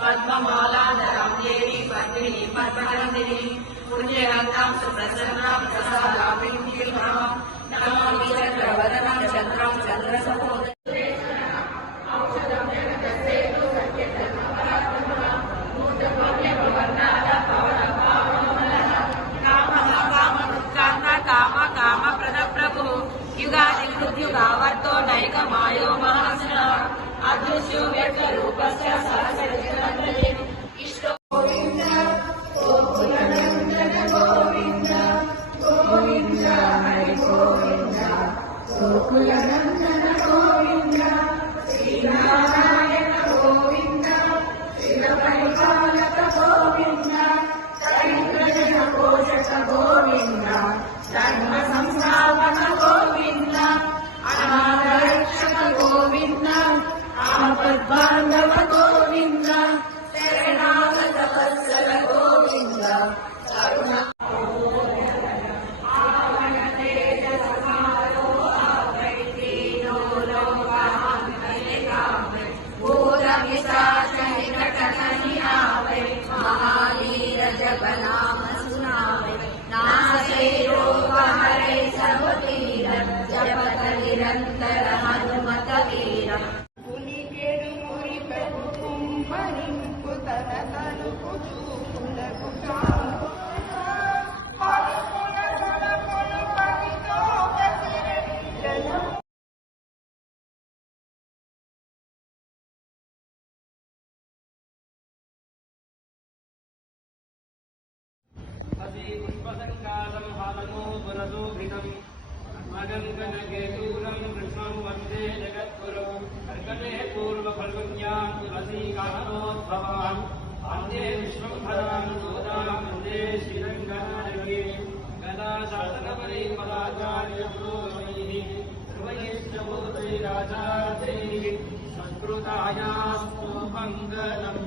पद्ममालाधरां देवी पद्मिनी पद्मनन्दिनी पुण्यरत्नां सुप्रसन्नां प्रसादापिं नमामि चन्द्रवदनं चन्द्रं चन्द्रसहोदरम् युगादि मृत्युगावर्तो नैकमायो महासनः अदृश्यो व्यक्तरूपस्य सहस्रजनत्रये इष्टो गोविन्द गोकुलनन्दन गोविन्द गोविन्द हरि गोविन्द गोकुलनन्दन गोविन्द श्रीनारायण गोविन्द शिवपरिपालक गोविन्द चैत्रजन पोषक गोविन्द धर्म संस्थापक गोविन्द अनाथरक्षक गोविन्द आपद्बान्धव गोविन्द शरणागत वत्सल गोविन्द करुण महावीर जप नाम सुनावे नाशे रोग हरे सब पीर जपत निरंतर हनुमत वीर पुलिकेడు మురి పెరుగు మరింపు తన తలుపు చూపులకు తాను పలుకుల తలపులు పతితో గతిరెంచెను पुष्पसङ्कालं हालनो पुरशोभितम् मगङ्गनकेतूरं कृष्णं वन्दे जगद्गुरुं कर्कटे पूर्वफल्गुन्यां तुलसीकाननोद्भवान् आन्ये विश्वम्भरान् गोदां वन्दे श्रीरङ्गनायके गदाशासनपरिपदाचार्यपुरोगमैः सर्वैश्च भूतैराचार्यैः संस्कृतायास्तु मङ्गलम्।